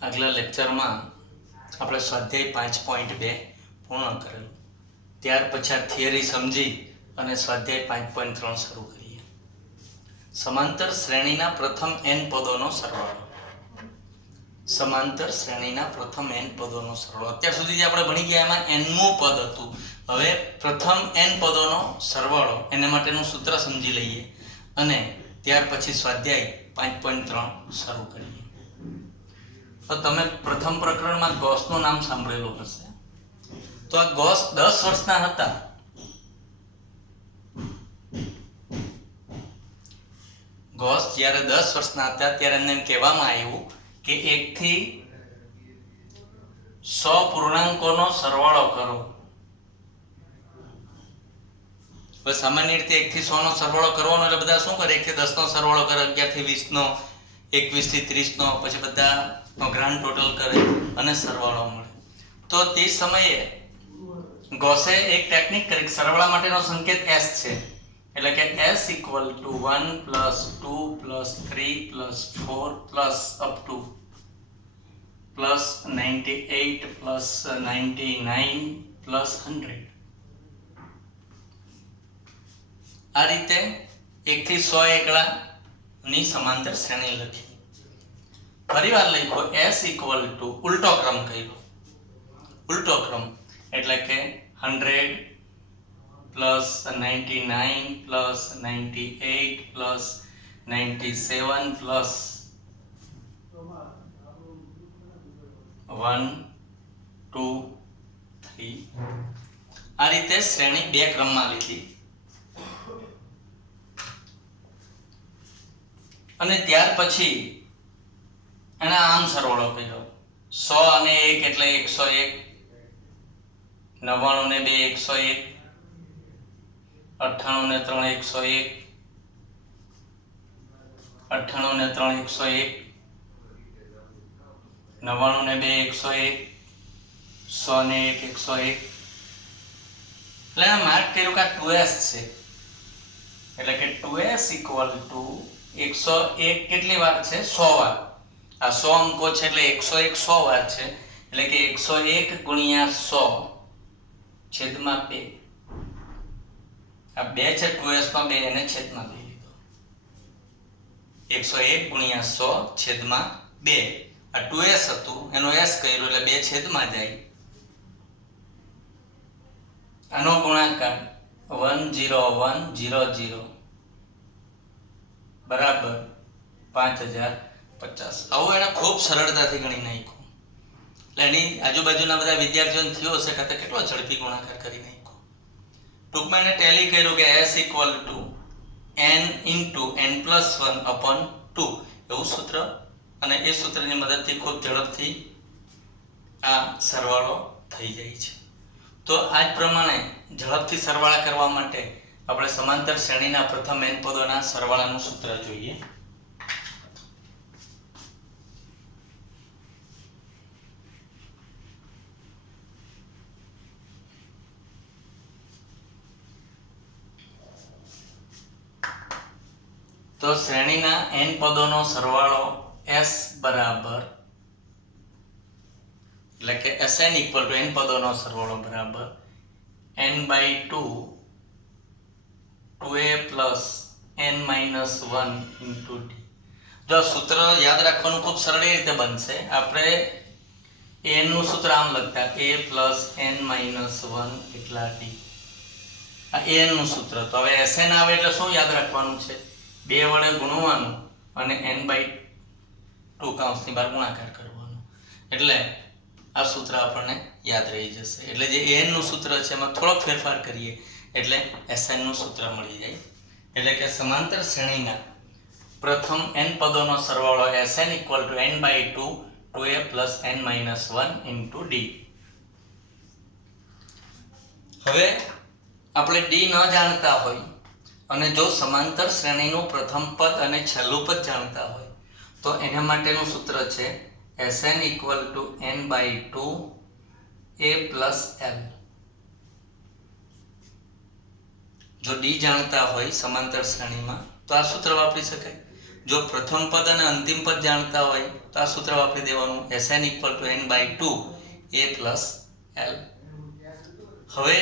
આગલા લેક્ચરમાં આપણે સ્વાધ્યાય 5.2 પૂર્ણ કરેલું. ત્યાર પછી થિયરી સમજી અને સ્વાધ્યાય 5.3 શરૂ કરીએ. સમાંતર શ્રેણીના પ્રથમ n પદોનો સરવાળો. સમાંતર શ્રેણીના પ્રથમ n પદોનો સરવાળો. અત્યાર સુધી જે આપણે ભણી ગયા એમાં nમું પદ હતું. હવે પ્રથમ n પદોનો સરવાળો એના માટેનું સૂત્ર સમજી લઈએ અને ત્યાર પછી સ્વાધ્યાય 5.3 શરૂ કરીએ. તો તમે પ્રથમ પ્રકરણમાં ગૌસનું નામ સાંભળેલું હશે. તો આ ગૌસ 10 વર્ષના હતા. ગૌસ જ્યારે 10 વર્ષના હતા ત્યારે એમને એમ કહેવામાં આવ્યું કે 1 થી 100 પૂર્ણાંકોનો સરવાળો કરો. હવે સામાન્ય રીતે 1 થી 100 નો સરવાળો કરવાનો એટલે બધા શું કરે? 1 થી 10 નો સરવાળો કરે, 11 થી 20 નો, 21 થી 30 નો, પછી બધા ગ્રાન્ડ ટોટલ કરે અને સરવાળો મળે. તો તે સમયે ગૌસે એક ટેકનિક કરી. સરવાળા માટેનો સંકેત s છે, એટલે કે s = 1 + 2 + 3 + 4 + up to +98 +99 +100. આ રીતે 1 થી 100 એકડાની સમાંતર શ્રેણી લખી. ફરીવાર લખો s = ઉલટો ક્રમ કર્યો. ઉલટો ક્રમ એટલે કે 100 +99 +98 +97 +1 2 3. આ રીતે શ્રેણી બે ક્રમમાં લીધી અને ત્યાર પછી એના આમ સરવાળો કર્યો. 100 અને 1 એટલે 101, 99 ને 2 101, 98 ને 3 101, 98 ને 3 101, 99 ને 2 101, 100 ને 1 101. એટલે માર્ક કર્યું કે 2s છે, એટલે કે 2s = 101 કેટલી વાર છે? 100 વાર. આ 100 અંકો છે એટલે 101 100 વાર છે, એટલે કે 101 × 100 છેદમાં 2. આ 2 છે 2s માં 2 એને છેદમાં 2 લીધો. 101 × 100 છેદમાં 2. આ 2s હતું એનો s કર્યો એટલે 2 છેદમાં જાય. આનો ગુણાકાર 10100 બરાબર 5050. આવું એને ખૂબ સરળતાથી ગણી નાખ્યું. એટલે એની આજુબાજુના બધા વિદ્યાર્થીઓને થયો હશે કે કેટલો ઝડપી ગુણાકાર કરી નાખ્યો. ટૂંકમાં એને ટેલી કર્યું કે s = n × n+1/2 એવું સૂત્ર, અને એ સૂત્રની મદદથી ખૂબ ઝડપથી આ સરવાળો થઈ જાય છે. તો આ જ પ્રમાણે ઝડપથી સરવાળા કરવા માટે આપણે સમાંતર શ્રેણીના પ્રથમ n પદોના સરવાળાનું સૂત્ર જોઈએ. તો શ્રેણીના n પદોનો સરવાળો s બરાબર, એટલે કે Sn = n પદોનો સરવાળો બરાબર n/2 2a + n-1 × d. જો સૂત્ર યાદ રાખવાનું ખૂબ સરળ રીતે બનશે. આપણે a નું સૂત્ર આમ લખતા a + n-1 એટલા d. આ a નું સૂત્ર. તો હવે Sn આવે એટલે શું યાદ રાખવાનું છે? 2 વડે ગુણવાનું અને n/2 કૌંસની બહાર ગુણાકાર કરવાનો. એટલે આ સૂત્ર આપણને યાદ રહી જશે. એટલે જે an નું સૂત્ર છે એમાં થોડોક ફેરફાર કરીએ એટલે Sn નું સૂત્ર મળી જાય. એટલે કે સમાંતર શ્રેણીના પ્રથમ n પદોનો સરવાળો Sn = n/2 2a + n-1 × d. હવે આપણે d ન જાણતા હોય અને જો સમાંતર શ્રેણીનું પ્રથમ પદ અને છેલ્લું પદ જાણતા હોય તો એના માટેનું સૂત્ર છે Sn = n/2 a + l. જો d જાણતા હોય સમાંતર શ્રેણીમાં તો આ સૂત્ર વાપરી શકાય. જો પ્રથમ પદ અને અંતિમ પદ જાણતા હોય તો આ સૂત્ર વાપરી દેવાનું Sn = n/2 a plus l. હવે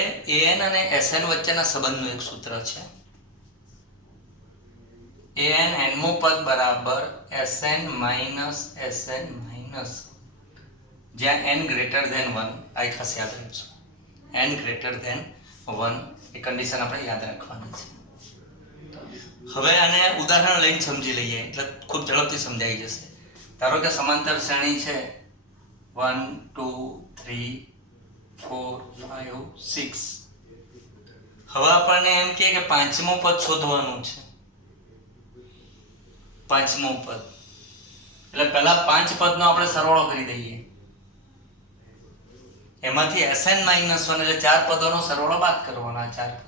an અને Sn વચ્ચેના સંબંધનું એક સૂત્ર છે an nમું પદ બરાબર Sn માઇનસ Sn માઇનસ, જ્યાં n ગ્રેટર ધેન 1, આ ખાસ યાદ રાખજો, n ગ્રેટર ધેન 1 એ કન્ડિશન આપણે યાદ રાખવાની છે. હવે આને ઉદાહરણ લઈને સમજી લઈએ એટલે ખૂબ ઝડપથી સમજાઈ જશે. ધારો કે સમાંતર શ્રેણી છે 1 2 3 4 5 6. હવે આપણને એમ કહે કે પાંચમું પદ શોધવાનું છે. પાંચમું પદ એટલે પહેલા પાંચ પદનો આપણે સરવાળો કરી દઈએ. એમાંથી Sn - 1 એટલે ચાર પદોનો સરવાળો બાદ કરવાનો, ચાર પદ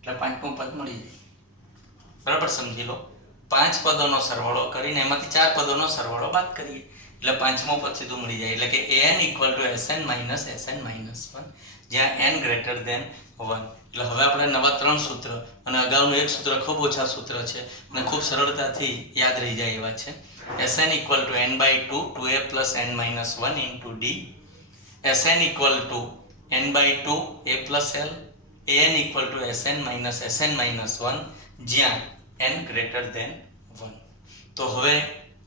એટલે પાંચમું પદ મળી જાય. બરાબર સમજી લો. પાંચ પદોનો સરવાળો કરીને એમાંથી ચાર પદોનો સરવાળો બાદ કરીએ એટલે પાંચમું પદ સીધું મળી જાય. એટલે કે an = Sn - Sn - 1 જ્યાં n ગ્રેટર ધેન 1. એટલે હવે આપણે નવા ત્રણ સૂત્ર અને અગાઉનું એક સૂત્ર ખૂબ ઓછા સૂત્ર છે અને ખૂબ સરળતાથી યાદ રહી જાય એવા છે. Sn = n/2 2a + n - 1 * d. Sn = n/2 a + l. an = Sn - Sn - 1 જ્યાં n ગ્રેટર ધેન 1. તો હવે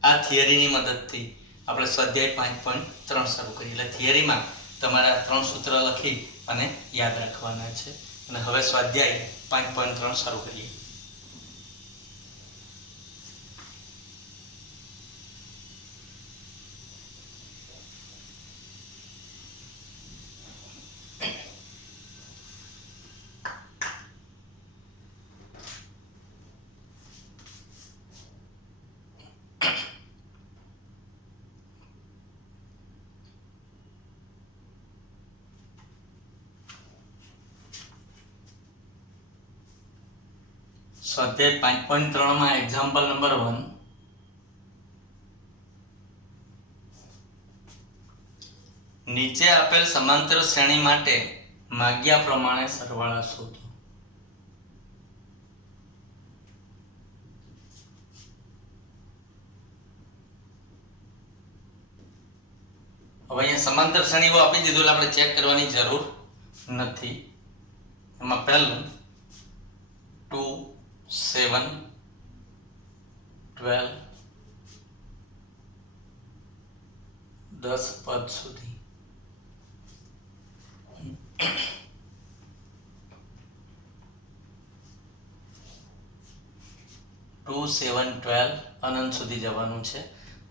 આ થિયરીની મદદથી આપણે સ્વાધ્યાય 5.3 શરૂ કરીએ. એટલે થિયરીમાં તમારે આ ત્રણ સૂત્ર લખી અને યાદ રાખવાના છે. અને હવે સ્વાધ્યાય 5.3 શરૂ કરીએ. સ્વાધ્યાય 5.3 માં એક્ઝામ્પલ નંબર 1. નીચે આપેલ સમાંતર શ્રેણી માટે માગ્યા પ્રમાણે સરવાળા શોધો. હવે અહીંયા સમાંતર શ્રેણીઓ આપી દીધું એટલે આપણે ચેક કરવાની જરૂર નથી. એમાં પહેલું 2 7 12 10 પદ સુધી. 2 7 12 અનંત સુધી જવાનું છે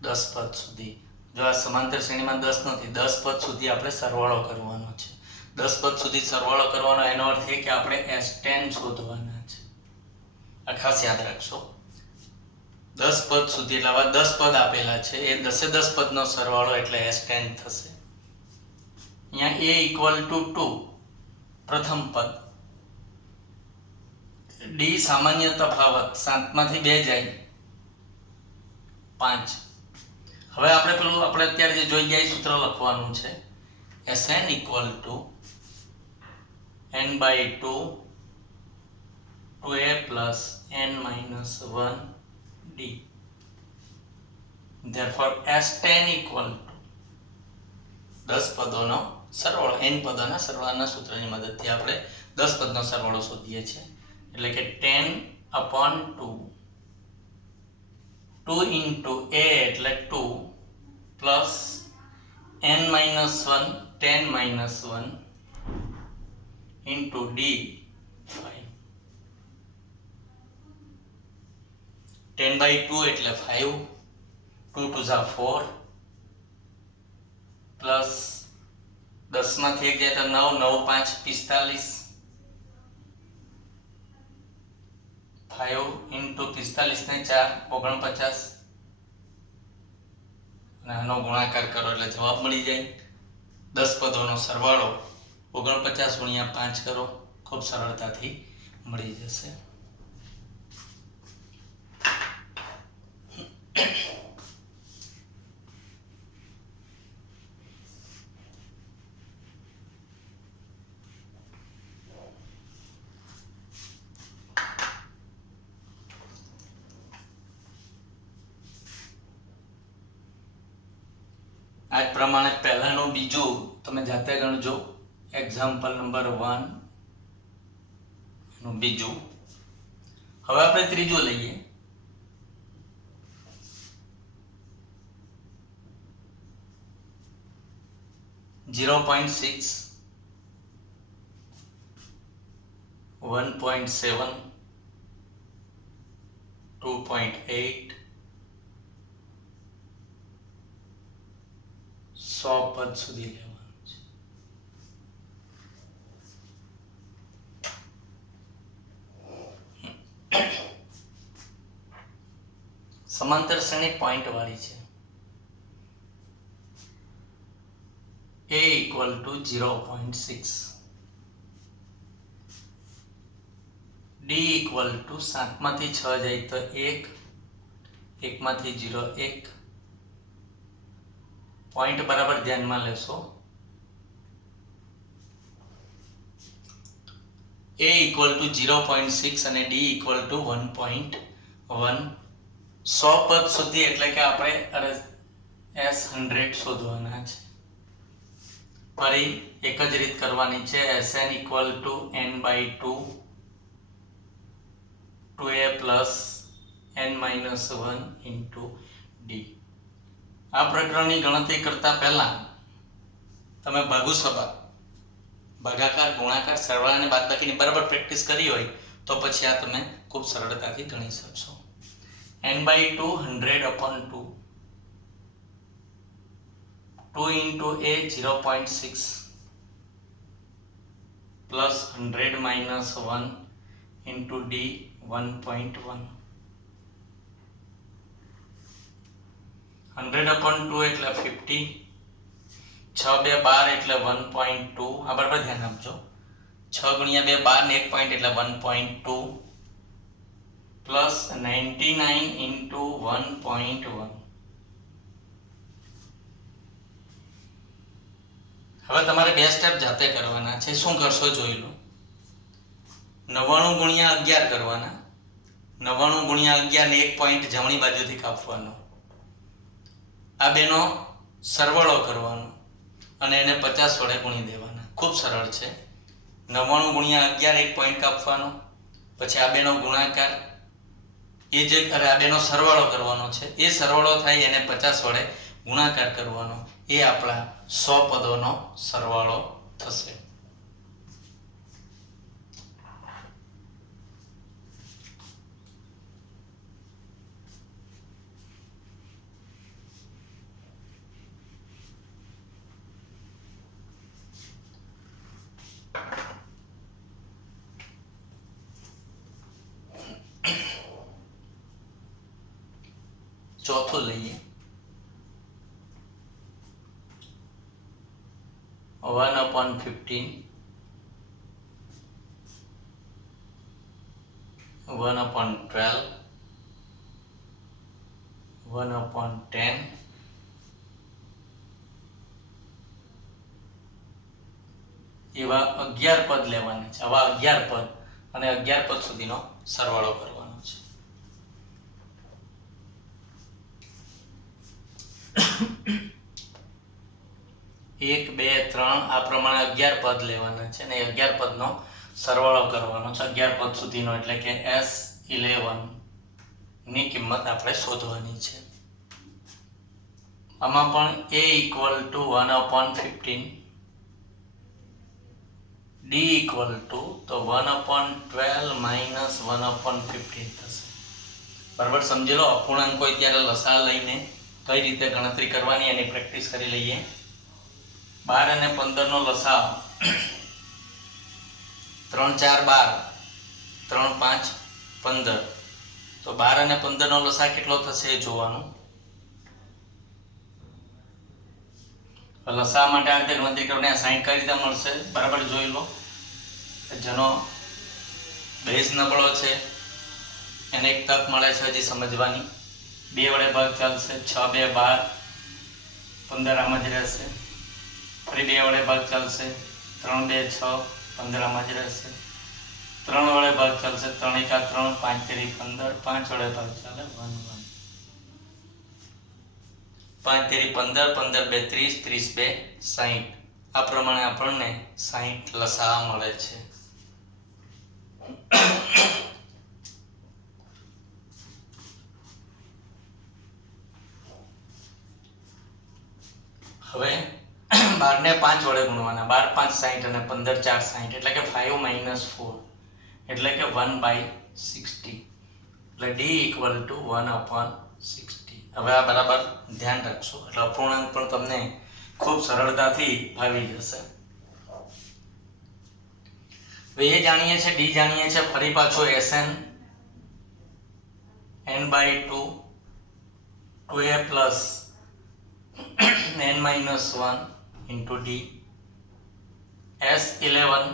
10 પદ સુધી. જો આ સમાંતર શ્રેણીમાં 10 નથી, 10 પદ સુધી આપણે સરવાળો કરવાનો છે. 10 પદ સુધી સરવાળો કરવાનો એનો અર્થ એ કે આપણે S10 શોધવાના છે. આ ખાસ યાદ રાખશો. 10 પદ સુધી એટલે આવા 10 પદ આપેલા છે, એ 10 10 પદનો સરવાળો એટલે S10 થશે. અહીંયા a = 2 પ્રથમ પદ, d સામાન્ય તફાવત 7 માંથી 2 જાય 5. હવે આપણે અત્યારે જે જોઈ ગયા સૂત્ર લખવાનું છે. Sn = n/2 2a + n - 1 d. Therefore S10 = 10 પદોનો સરવાળો. n પદોના સરવાળાના સૂત્રની મદદથી આપણે 10 પદનો સરવાળો શોધીએ છીએ. એટલે કે 10/2 2 * a એટલે 2 પ્લસ n - 1 10 - 1 * d 5. 10/2 એટલે 5, 2 * 2 = 4 પ્લસ 10 માંથી 1 જાય તો 9, 9 × 5 = 45, 5 * 45 ને 4 49, અને આનો ગુણાકાર કરો એટલે જવાબ મળી જાય. 10 પદોનો સરવાળો 49 × 5 કરો, ખૂબ સરળતાથી મળી જશે. આ જ પ્રમાણે પહેલાનું બીજું તમે જાતે ગણજો. એક્ઝામ્પલ નંબર 1 નું બીજું. હવે આપણે ત્રીજું લઈએ. .6 1.7 2.8 100 પદ સુધી લેવાનું છે. સમાંતર શ્રેણી પોઈન્ટ વાળી છે. a equal to 0.6, d equal to 7 માંથી 6 જાય તો 1, 1 માંથી 0 1. પોઈન્ટ બરાબર ધ્યાનમાં લેશો. a equal to 0.6 અને d equal to 1.1. 100 પદ સુધી એટલે કે આપણે s100 શોધવાના છે. ફરી એક જ રીત કરવાની છે. Sn equal to n/2 2a plus n minus 1 into d. આ પ્રકરણની ગણતરી કરતા પહેલા તમે ભાગાકાર ગુણાકાર સરવાળા અને બાદબાકીની બરાબર પ્રેક્ટિસ કરી હોય તો પછી આ તમે ખૂબ સરળતાથી ગણી શકશો. n/2 100/2 2 into a 0.6 plus 100 minus 1 into d 1.1. 100/2 એટલે 50. 6 2 12 એટલે 1.2. આ બરાબર ધ્યાન આપજો. 6 ગુણ્યા 2 12 ને 1 પોઈન્ટ એટલે 1.2 plus 99 into 1.1. હવે તમારે બે સ્ટેપ જાતે કરવાના છે. શું કરશો જોઈ લો. 99 ગુણ્યા 11 કરવાના. 99 ગુણ્યા 11 ને 1 પોઈન્ટ જમણી બાજુથી કાપવાનો. આ બેનો સરવાળો કરવાનો અને એને 50 વડે ગુણી દેવાના. ખૂબ સરળ છે. 99 ગુણ્યા 11 1 પોઈન્ટ કાપવાનો, પછી આ બેનો ગુણાકાર આ બેનો સરવાળો કરવાનો છે. એ સરવાળો થાય એને 50 વડે ગુણાકાર કરવાનો. એ આપણા 100 પદોનો સરવાળો થશે. ચોથું લઈએ. 1/15 1/12 1/10 એવા 11 પદ લેવાના છે. આવા 11 પદ અને 11 પદ સુધીનો સરવાળો કરવાનો છે. એક બે ત્રણ આ પ્રમાણે 11 પદ લેવાના છે અને 11 પદનો સરવાળો કરવાનો છે. 11 પદ સુધીનો એટલે કે S11 ની કિંમત આપણે શોધવાની છે. આમાં પણ a equal to 1/15, d equal to તો 1/12 minus 1/15 થશે. બરાબર સમજી લો. અપૂર્ણાંક હોય ત્યારે લસા લઈને કઈ રીતે ગણતરી કરવાની એની પ્રેક્ટિસ કરી લઈએ. 12 અને 15 નો લસા 3 4 12 3 5 15. તો 12 અને 15 નો લસા કેટલો થશે એ જોવાનું. લસા માટે આ રીતે ગણતરી કરવાની. 60 કઈ રીતે મળશે બરાબર જોઈ લો. જેનો બેઝ નબળો છે એને એક તક મળે છે હજી સમજવાની. 2 વડે ભાગ ચાલશે. 6 2 12 15 આમાં જ રહેશે. ફરી 2 વડે ભાગ ચાલશે. 3 2 6 15 આમાં જ રહેશે. 3 વડે ભાગ ચાલશે. 3 1 3 5 3 15 5 વડે ભાગ ચાલે 1 1. 5 તેરી 15, 15 બે 30, 30 બે 60. આ પ્રમાણે આપણને 60 લસા મળે છે. હવે 12 ને 5 વડે ગુણવાના. 12 5 60 અને 15 4 60 એટલે કે 5 - 4 એટલે કે 1/60. એટલે d = 1/60. હવે આ બરાબર ધ્યાન રાખશો એટલે અપૂર્ણાંક પણ તમને ખૂબ સરળતાથી આવી જશે. હવે એ જાણીએ છે, d જાણીએ છે, ફરી પાછો Sn n/2 2a plus n minus 1 into d S11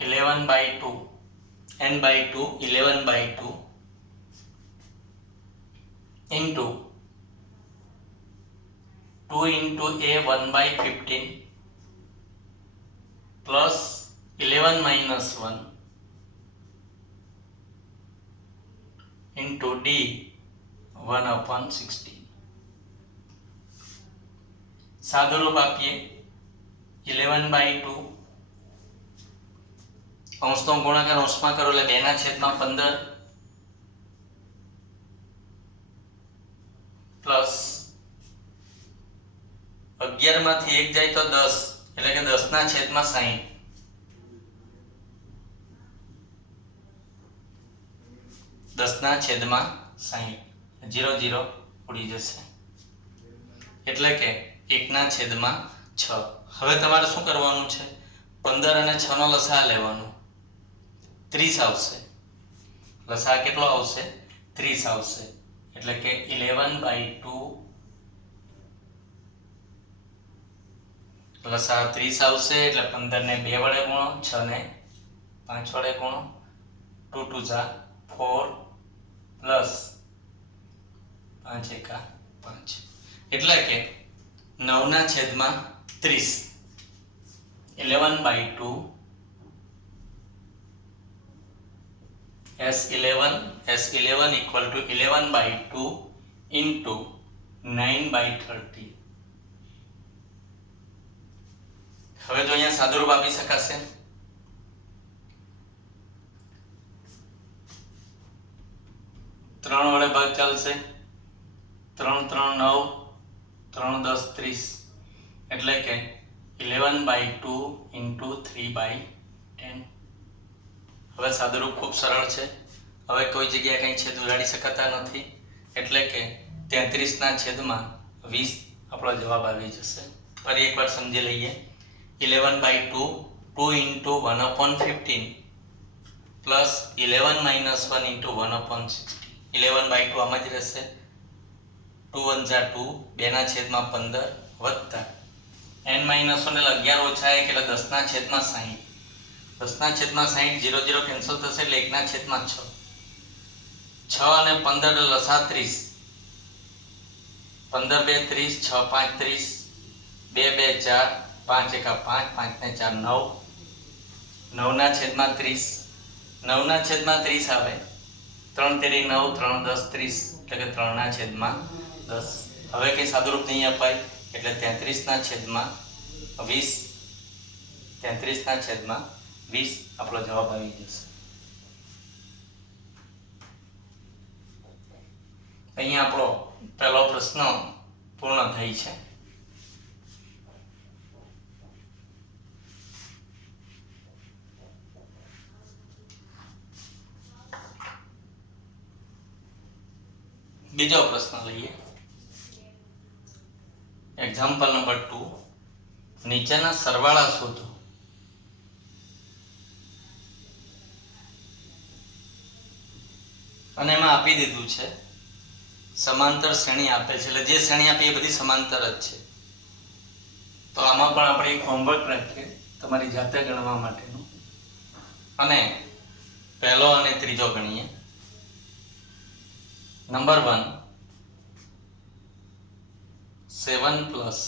11/2 n/2 11/2 into 2 into a 1/15 plus 11 minus 1 into d 1/60. સાદું રૂપ આપીએ 11/2 અંશનો ગુણાકાર અંશમાં કરો એટલે 2/15 પ્લસ 11 માંથી 1 જાય તો 10 એટલે કે 10/60. 10/60 0 0 ઉડી જશે એટલે કે 1/6. હવે તમારે શું કરવાનું છે? 15 અને 6 નો લસા લેવાનો. 30 આવશે. લસા કેટલો આવશે? 30 આવશે. એટલે કે 11/2 લસા 30 આવશે. એટલે 15 ને 2 વડે ગુણો, 6 ને 5 વડે ગુણો. 2 2 જા 4 પ્લસ 5 એકા 5 એટલે કે 9/30. 11/2 S11 equal to 11/2 into 9/30. હવે જો અહીંયા સાદુરૂપ આપી શકાશે. 3 વડે ભાગ ચાલશે. 3 3 9 3 10 30 એટલે કે 11/2 into 3/10. હવે સાદુરૂપ ખૂબ સરળ છે. હવે કોઈ જગ્યાએ કંઈ છેદ ઉડાડી શકાતા નથી એટલે કે 33/20 આપણો જવાબ આવી જશે. ફરી એકવાર સમજી લઈએ. 11/2 2 into 1/15 plus 11 minus 1 into 1/60. 11/2 આમાં જ રહેશે. 2 1 જા 2 2/15 વત્તા n minus 1 એટલે 11 ઓછા 1 એટલે 10/60. 10/60 0 0 કેન્સલ થશે એટલે 1/6. 6 અને 15 એટલે લસા 30. 15 બે 30, 6 5 30, 2 2 4, 5 એકા 5, 5 ને 4 9. 9/30. 9/30 આવે. 3 તેરી 9, 3 10 30 એટલે કે 3/10. હવે કઈ સાદુરૂપ નહીં અપાય એટલે 33/20. 33/20 આપણો જવાબ આવી જશે. અહીંયા આપણો પહેલો પ્રશ્ન પૂર્ણ થઈ છે. બીજો પ્રશ્ન લઈએ. Example number 2. નીચેના સરવાળા શોધો. અને એમાં આપી દીધું છે સમાંતર શ્રેણી આપેલ છે એટલે જે શ્રેણી આપી એ બધી સમાંતર જ છે. તો આમાં પણ આપણે એક હોમવર્ક રાખીએ તમારી જાતે ગણવા માટેનું. અને પહેલો અને ત્રીજો ગણીએ. નંબર 1 7 plus 7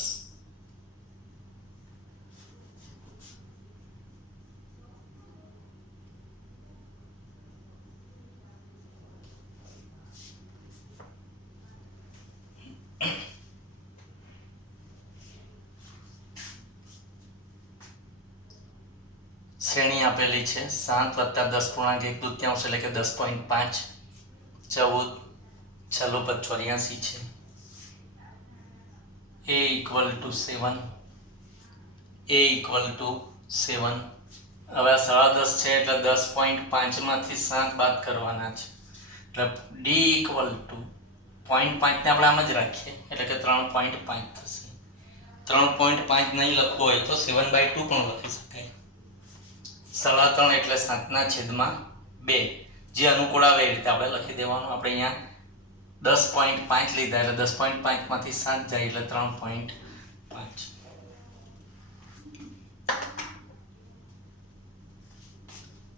શ્રેણી આપેલી છે 7 + 10.1 એટલે કે 10.5, 14, છેલ્લું પદ 84 છે. a = 7, a = 7. હવે 10.5 છે એટલે 10.5 માંથી 7 બાદ કરવાના છે એટલે d = 0.5 ને આપણે આમ જ રાખીએ એટલે કે 3.5 થશે. 3.5 નહીં લખવો હોય તો 7/2 પણ લખી શકાય. 3.5 એટલે 7/2. જે અનુકૂળ આવે એ રીતે આપણે લખી દેવાનું. આપણે અહીંયા 10.5 લીધા એટલે 10.5 માંથી 7 જાય એટલે 3.5.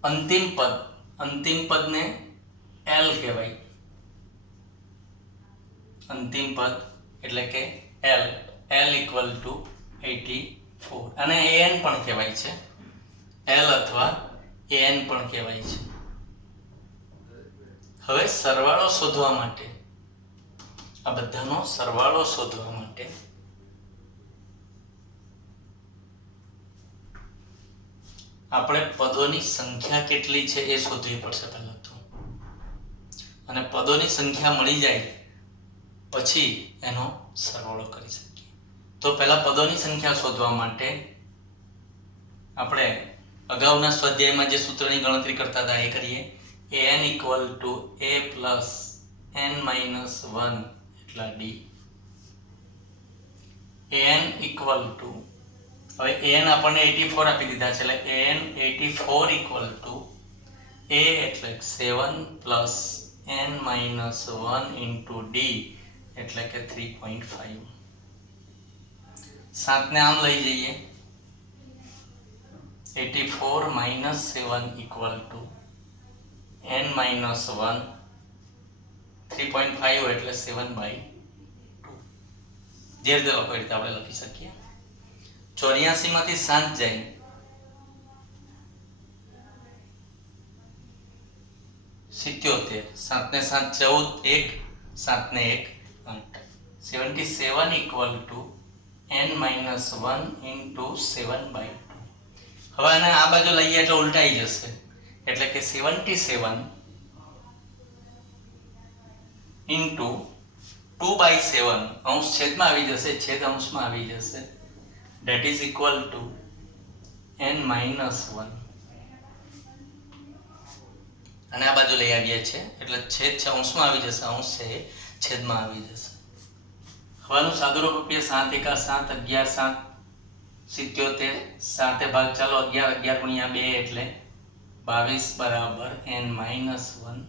અંતિમ પદને L કહેવાય. અંતિમ પદ એટલે કે L = 84 અને an પણ કહેવાય છે. L અથવા an પણ કહેવાય છે. હવે સરવાળો શોધવા માટે, આ બધાનો સરવાળો શોધવા માટે આપણે પદોની સંખ્યા કેટલી છે એ શોધવી પડશે પહેલા તો. અને પદોની સંખ્યા મળી જાય પછી એનો સરવાળો કરી શકીએ. તો પહેલા પદોની સંખ્યા શોધવા માટે આપણે અગાઉના સ્વાધ્યાયમાં જે સૂત્રની ગણતરી કરતા હતા એ કરીએ. an = a + n - 1 એટલા d. an = હવે an આપણને 84 આપી દીધા છે એટલે an 84 = a એટલે 7 + n - 1 * d એટલે કે 3.5. 7 ને આમ લઈ જઈએ. 84 - 7 = n - 1 3.5 એટલે 7/2. જે રીતે લખો એ રીતે આપણે લખી શકીએ. 84 માંથી 7 જાય 77. 7 ને 7 14, 1 7 ને 1 8. 77 = n - 1 * 7/2. હવે આને આ બાજુ લઈએ એટલે ઉલટાઈ જશે એટલે કે 77 * 2/7 અંશ છેદમાં આવી જશે, છેદ અંશમાં આવી જશે. that is equal to n - 1. અને આ બાજુ લઈ આવીએ છે એટલે છેદ છે અંશમાં આવી જશે, અંશ છે છેદમાં આવી જશે. હવેનું સાદુરૂપ આપીએ. 7 × 7 11 7 77 7 ભાગ ચાલો 11 11 × 2 એટલે 22 = n - 1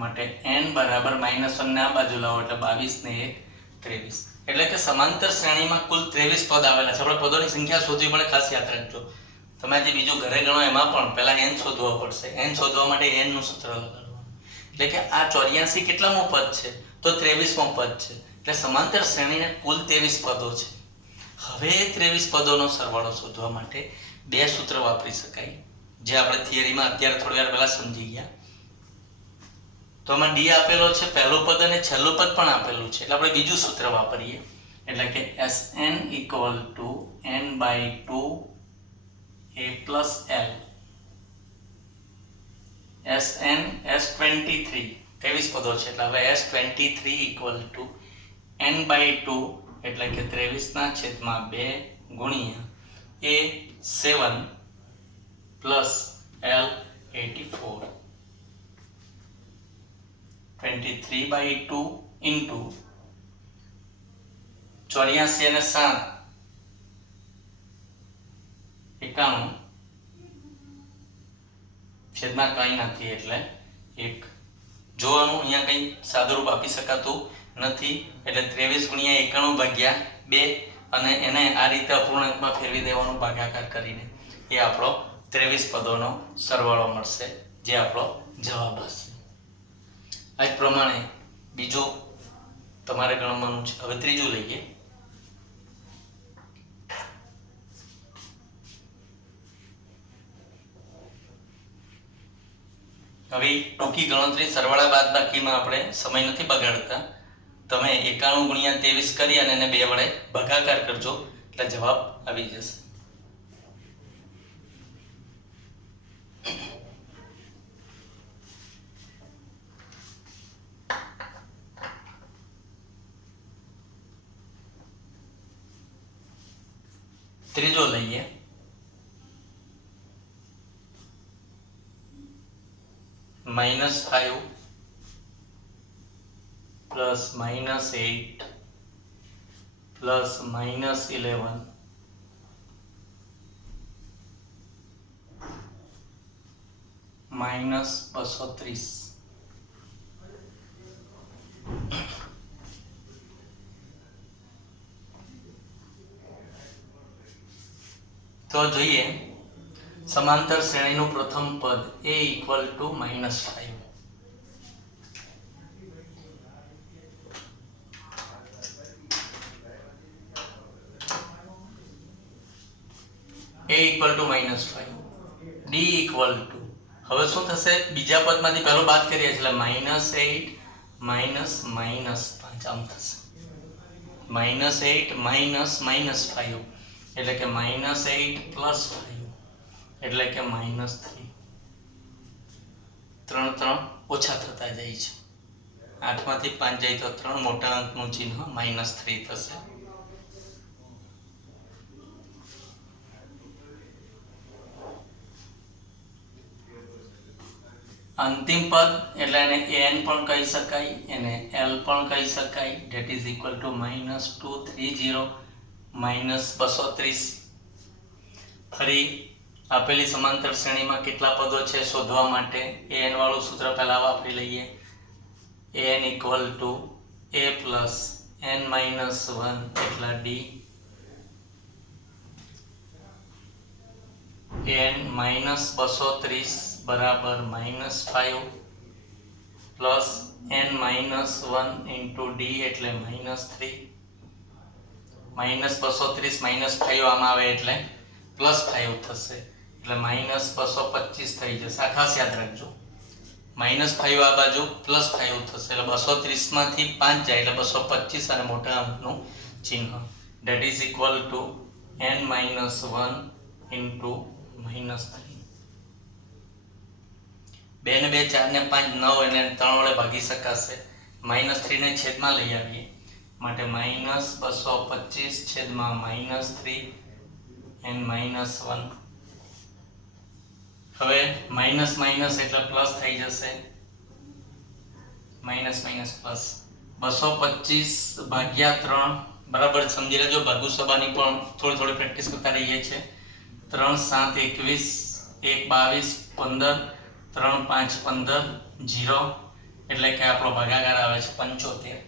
માટે n = -1 ને આ બાજુ લાવો એટલે 22 ને 1 23. એટલે કે સમાંતર શ્રેણીમાં કુલ 23 પદ આવેલા છે. આપણે પદોની સંખ્યા શોધવી પડે, ખાસ યાદ રાખજો. તમે જે બીજું ઘરે ગણો એમાં પણ પહેલા n શોધવો પડશે. n શોધવા માટે n નું સૂત્ર લગાડવાનું. એટલે કે આ 84 કેટલામો પદ છે તો 23મો પદ છે. એટલે સમાંતર શ્રેણીને કુલ 23 પદો છે. હવે 23 પદોનો સરવાળો શોધવા માટે બે સૂત્ર વાપરી શકાય, જે આપણે થિયરીમાં અત્યારે થોડી વાર પહેલા સમજી ગયા. તો આમાં d આપેલો છે, પહેલું પદ અને છેલ્લું પદ પણ આપેલું છે એટલે આપણે બીજું સૂત્ર વાપરીએ. એટલે કે Sn = n/2 a + l. Sn S23 23 પદો છે એટલે હવે S23 = n/2 એટલે કે 23/2 ગુણ્યા a 7 + l 84. 23/2 into 84 અને 7 91 છેદમાં કંઈ નથી એટલે 1. જોવાનું અહીંયા કંઈ સાદુરૂપ આપી શકાતું નથી એટલે 23 × 91/2 અને એને આ રીતે અપૂર્ણાંકમાં ફેરવી દેવાનું ભાગાકાર કરીને. એ આપણો 23 પદોનો સરવાળો મળશે, જે આપણો જવાબ હશે. આ જ પ્રમાણે બીજું તમારે ગણવાનું છે. હવે ત્રીજું લઈએ. હવે ટૂંકી ગણતરી સરવાળા બાદબાકીમાં આપણે સમય નથી બગાડતા. તમે 91 × 23 કરી અને એને 2 વડે ભાગાકાર કરજો એટલે જવાબ આવી જશે. ત્રીજો લઈએ, -5 પ્લસ -8 પ્લસ -11 -230. તો જોઈએ સમાંતર શ્રેણીનું પ્રથમ પદ a = -5. a = -5, d = હવે શું થશે, બીજા પદમાંથી પહેલો બાદ કરીએ એટલે -8 -5 આમ થશે, -8 -5 એટલે કે -8 + 5 એટલે કે -3. 3 3 ઓછા થતા જાય છે, 8 માંથી 5 જાય તો 3, મોટા અંકનું ચિહ્ન -3 થશે. અંતિમ પદ એટલે એને n પણ કહી શકાય, એને l પણ કહી શકાય, that is equal to -230 -230. ફરી આપેલી સમાંતર શ્રેણીમાં કેટલા પદો છે શોધવા માટે an વાળું સૂત્ર પહેલા વાપરી લઈએ. an = a + n - 1 એટલા d, n -230 બરાબર -5 પ્લસ n - 1 into d એટલે -3, -230 -5 આમ આવે એટલે +5 થશે એટલે -225 થઈ જશે. આ ખાસ યાદ રાખજો, -5 આ બાજુ +5 થશે એટલે 230 માંથી 5 જાય એટલે 225 અને મોટા અંકનું ચિહ્ન, that is equal to n - 1 into -3. 2 ને 2 4 ને 5 9 એને 3 વડે ભાગી શકાશે, -3 ને છેદમાં લઈ આવીએ માટે -225 છેદમાં -3 n - 1. હવે માઇનસ માઇનસ એટલે પ્લસ થઈ જશે, માઇનસ માઇનસ પ્લસ 225 ભાગ્યા 3 બરાબર સમજી લેજો, ભાગુ સભાની પણ થોડી થોડી પ્રેક્ટિસ કરતા રહીએ છીએ. 3 7 21 1 22 15 3 5 15 0 એટલે કે આપણો ભાગાકાર આવે છે 75.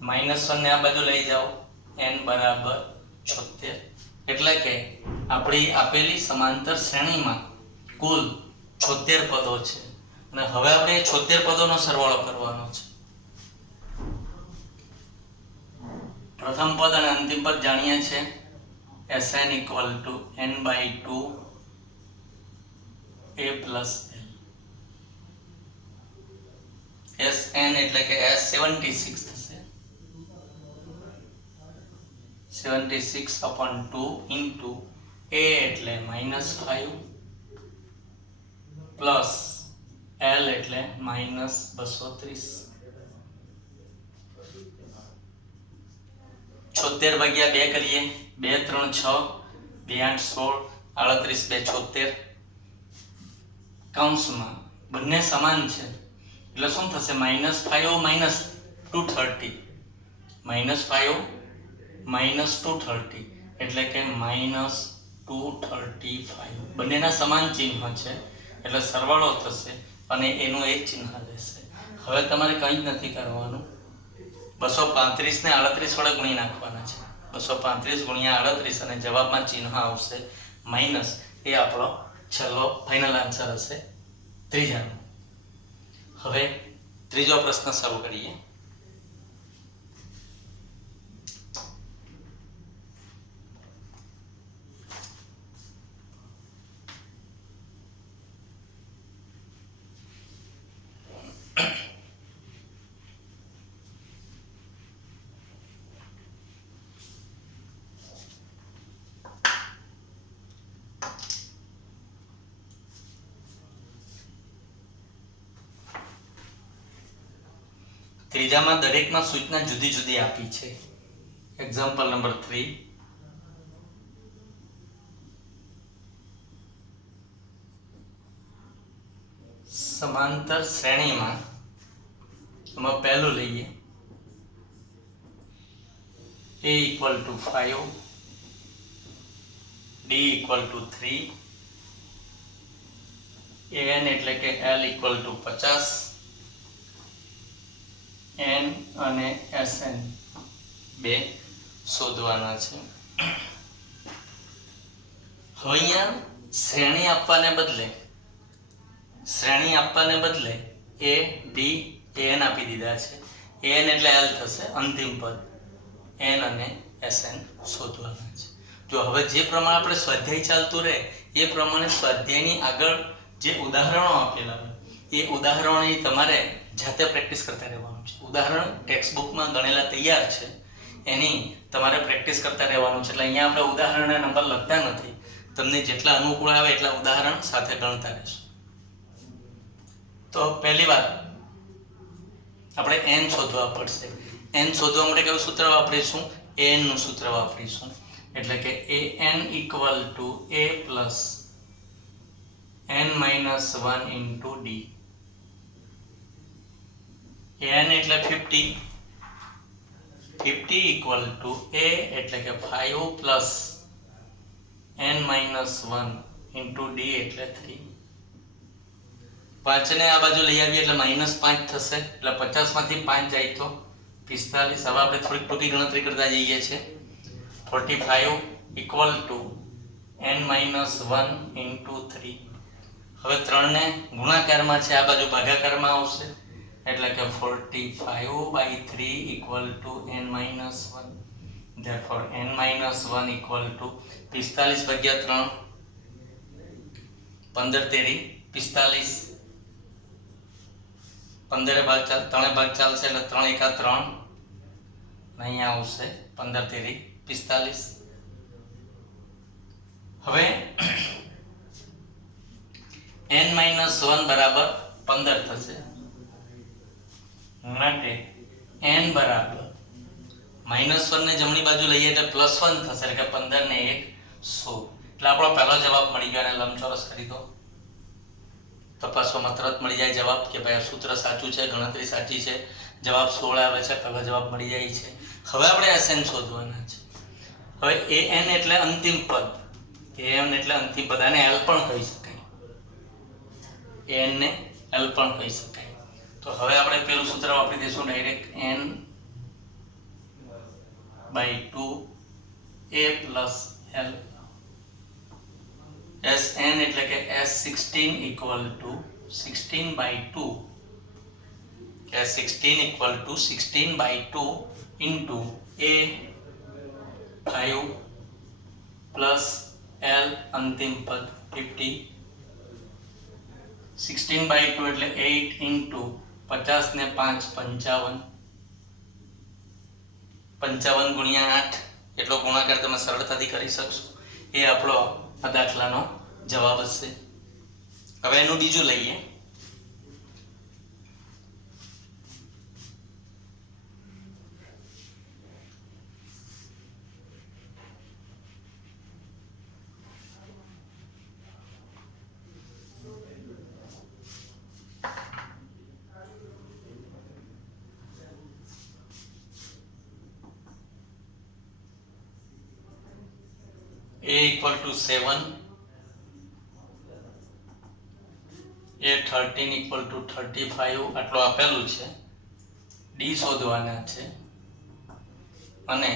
-1 ને આ બાજુ લઈ જાઓ, n = 76 એટલે કે આપણી આપેલી સમાંતર શ્રેણીમાં કુલ 76 પદો છે અને હવે આપણે 76 પદોનો સરવાળો કરવાનો છે. પ્રથમ પદ અને અંતિમ પદ જાણીએ છીએ, Sn = n/2 a + l. Sn એટલે કે s 76 થશે, 76/2 into a એટલે -5 પ્લસ l એટલે -230. 76 ભાગ્યા 2 કરીએ, 2 3 6 2 8 16 38 2 76. કૌંસમાં બંને સમાન છે એટલે શું થશે, -5 -230 -5 -230 એટલે કે -235. બંનેના સમાન ચિહ્ન છે એટલે સરવાળો થશે અને એનું એક ચિહ્ન રહેશે. હવે તમારે કંઈ જ નથી કરવાનું, 235 ને 38 વડે ગુણી નાખવાના છે. 235 ગુણ્યા 38 અને જવાબમાં ચિહ્ન આવશે માઇનસ. એ આપણો છેલ્લો ફાઇનલ આન્સર હશે ત્રીજાનો. હવે ત્રીજો પ્રશ્ન શરૂ કરીએ. ત્રીજામાં દરેકમાં સૂચના જુદી જુદી આપી છે. એક્ઝામ્પલ નંબર 3, સમાંતર શ્રેણીમાં એમાં પહેલું લઈએ a equal to 5, d equal to 3, an એટલે કે l equal to 50, n અને sn બે શોધવાના છે. હવે અહીંયા શ્રેણી આપવાને બદલે a d an આપી દીધા છે. an એટલે l થશે, અંતિમ પદ, n અને sn શોધવાના છે. જો હવે જે પ્રમાણે આપણે સ્વાધ્યાય ચાલતું રહે એ પ્રમાણે સ્વાધ્યાયની આગળ જે ઉદાહરણો આપેલા હોય એ ઉદાહરણોની તમારે જાતે પ્રેક્ટિસ કરતા રહેવાનું છે. ઉદાહરણ ટેક્સ્ટ બુકમાં ગણેલા તૈયાર છે, એની તમારે પ્રેક્ટિસ કરતા રહેવાનું છે. એટલે અહીંયા આપણે ઉદાહરણના નંબર લખતા નથી, તમને જેટલા અનુકૂળ આવે એટલા ઉદાહરણ સાથે ગણતા રહેશું. તો પહેલી વાત આપણે n શોધવા પડશે. n શોધવા માટે કયું સૂત્ર વાપરીશું? an નું સૂત્ર વાપરીશું. એટલે કે an equal to a plus n minus 1 into d. n એટલે 50 equal to a એટલે કે 5 plus n minus 1 into d એટલે 3. 5 ને આ બાજુ લઈ આવીએ એટલે -5 થશે, એટલે 50 માંથી 5 જાય તો 45. હવે આપણે થોડીક ટૂંકી ગણતરી કરતા જઈએ છીએ. 45 equal to n minus 1 into 3. હવે 3 ને ગુણાકારમાં છે, આ બાજુ ભાગાકારમાં આવશે, એટલે કે 45/3 equal to n minus 1. therefore n minus 1 equal to 45 ભાગ્યા 3, 15 તેરી 45, 15 ભાગ 3 ભાગ ચાલશે એટલે 3 એકા 3, અહીંયા આવશે 15 તેરી 45. હવે n minus 1 બરાબર 15 થશે, માટે n બરાબર -1 ને જમણી બાજુ લઈએ એટલે +1 થશે, એટલે કે 15 ને 1 16. એટલે આપણો પહેલો જવાબ મળી ગયો. અને લંબચોરસ કરી દો, તપાસવામાં તરત મળી જાય જવાબ કે ભાઈ આ સૂત્ર સાચું છે, ગણતરી સાચી છે, જવાબ 16 આવે છે, પહેલો જવાબ મળી જાય છે. હવે આપણે sn શોધવાના છે. હવે an એટલે અંતિમ પદ, an એટલે અંતિમ પદ, આને l પણ કહી શકાય, an ને l પણ કહી શકાય. તો હવે આપણે પેલું સૂત્ર વાપરી દઈશું direct, n/2 a plus l. sn એટલે કે s16 equal to 16/2, s16 equal to 16/2 into a 5 plus l અંતિમ પદ 50. 16/2 એટલે 8 into 50 ને 5 55, 55 ગુણ્યા 8 એટલો ગુણાકાર તમે સરળતાથી કરી શકશો. એ આપણો આ દાખલાનો જવાબ હશે. હવે એનું બીજું લઈએ. a equal to 7, a13 equal to 35 આટલું આપેલું છે. d શોધવાના છે અને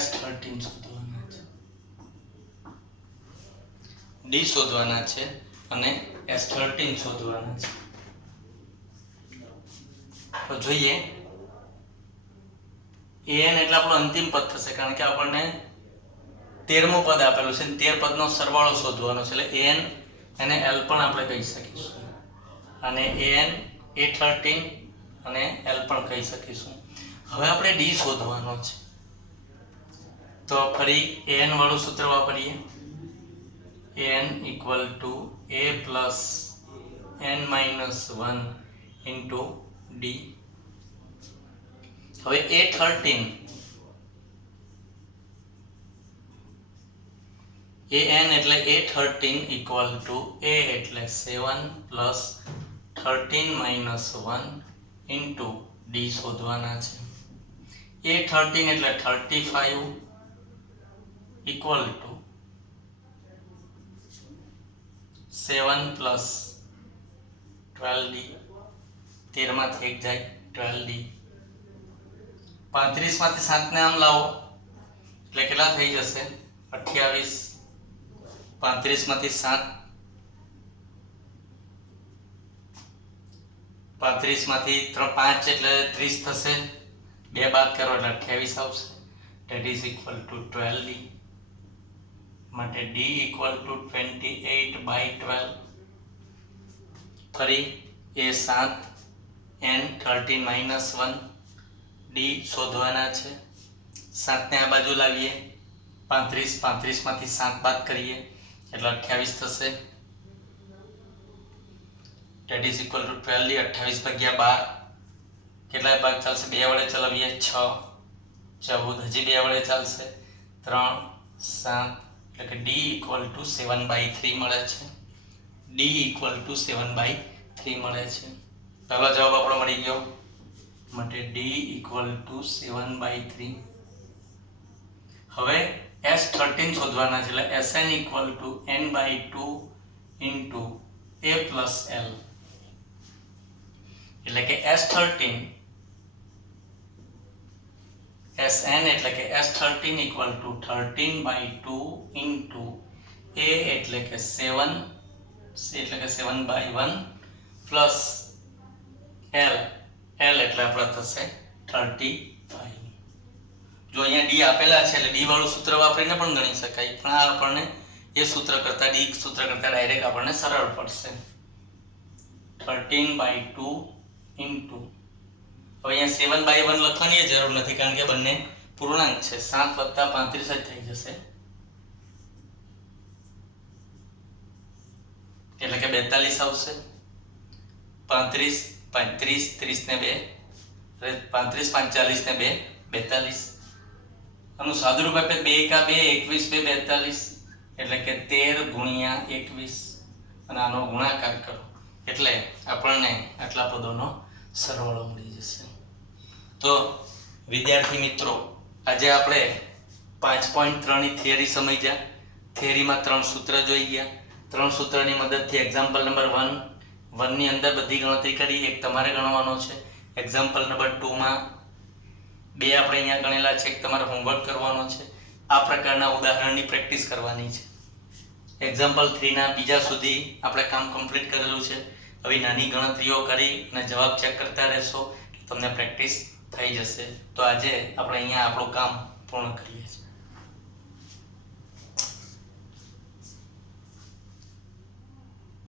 s13 શોધવાના છે. d શોધવાના છે અને s13 શોધવાના છે. તો જોઈએ, an એટલે આપણો અંતિમ પદ થશે, કારણ કે આપણને 13મું પદ આપેલું છે, 13 પદનો સરવાળો શોધવાનો છે, એટલે an અને l પણ આપણે કહી શકીશું, અને an a13 અને l પણ કહી શકીશું. હવે આપણે d શોધવાનો છે. તો ફરી an વાળું સૂત્ર વાપરીએ, an equal to a plus n minus 1 into d. હવે A13 an એટલે A13 ઇક્વલ ટુ a એટલે 7 પ્લસ 13 માઇનસ 1 ઇન્ટુ d શોધવાના છે. A13 એટલે 35 ઇક્વલ ટુ 7 પ્લસ 12d 13 માંથી 1 જાય 12d 35 માંથી 7 ને આમ લાવો એટલે કેટલા થઈ જશે 28 35 માંથી 7 35 માંથી 5 એટલે 30 થશે 2 બાદ કરો એટલે 28 આવશે that is equal to 12d માટે d equal to 28/12 ફરી એ 7 n 13 minus 1 d શોધવાના છે 7 ને આ બાજુ લાવીએ 35 માંથી 7 બાદ કરીએ એટલે 28 થશે that is equal to 12d 28 ભાગ્યા 12 કેટલા ભાગ ચાલશે 2 વડે ચલાવીએ 6 14 હજી 2 વડે ચાલશે 3 7 એટલે કે d equal to 7/3 મળે છે d equal to 7/3 મળે છે પહેલો જવાબ આપણો મળી ગયો માટે d equal to 7/3 હવે S13 શોધવાના છે એટલે Sn equal to n/2 into a plus l એટલે કે S13 Sn એટલે કે S13 equal to 13/2 into a એટલે કે 7 એટલે કે 7/1 plus l એટલે આપણો થશે 35 જો અહીંયા d આપેલા છે એટલે d વાળું સૂત્ર વાપરીને પણ ગણી શકાય પણ આ આપણને એ સૂત્ર કરતા d સૂત્ર કરતા ડાયરેક્ટ આપણને સરળ પડશે 13/2 into હવે અહીંયા 7/1 લખવાની જરૂર નથી કારણ કે બંને પૂર્ણાંક છે 7 + 35 જ થઈ જશે એટલે કે 42 આવશે 35 30 30 ને 2 35 5 40 ને 2 42 આનું સાદુરૂપ આપે 2 × 2 21 2 42 એટલે કે 13 × 21 અને આનો ગુણાકાર કરો એટલે આપણને આટલા પદોનો સરવાળો મળી જશે તો વિદ્યાર્થી મિત્રો આજે આપણે 5.3 ની થિયરી સમજ્યા થિયરીમાં 3 સૂત્ર જોઈ ગયા 3 સૂત્રની મદદથી એક્ઝામ્પલ નંબર 1 ની અંદર બધી ગણતરી કરી એક તમારે ગણવાનો છે એક્ઝામ્પલ નંબર 2 માં 2 આપણે અહીંયા ગણેલા છે એક તમારે હોમવર્ક કરવાનો છે આ પ્રકારના ઉદાહરણની પ્રેક્ટિસ કરવાની છે એક્ઝામ્પલ 3 ના બીજા સુધી આપણે કામ કમ્પ્લીટ કરેલું છે હવે નાની ગણતરીઓ કરી અને જવાબ ચેક કરતા રહેશો તમને પ્રેક્ટિસ થઈ જશે તો આજે આપણે અહીંયા આપણું કામ પૂર્ણ કરીએ છીએ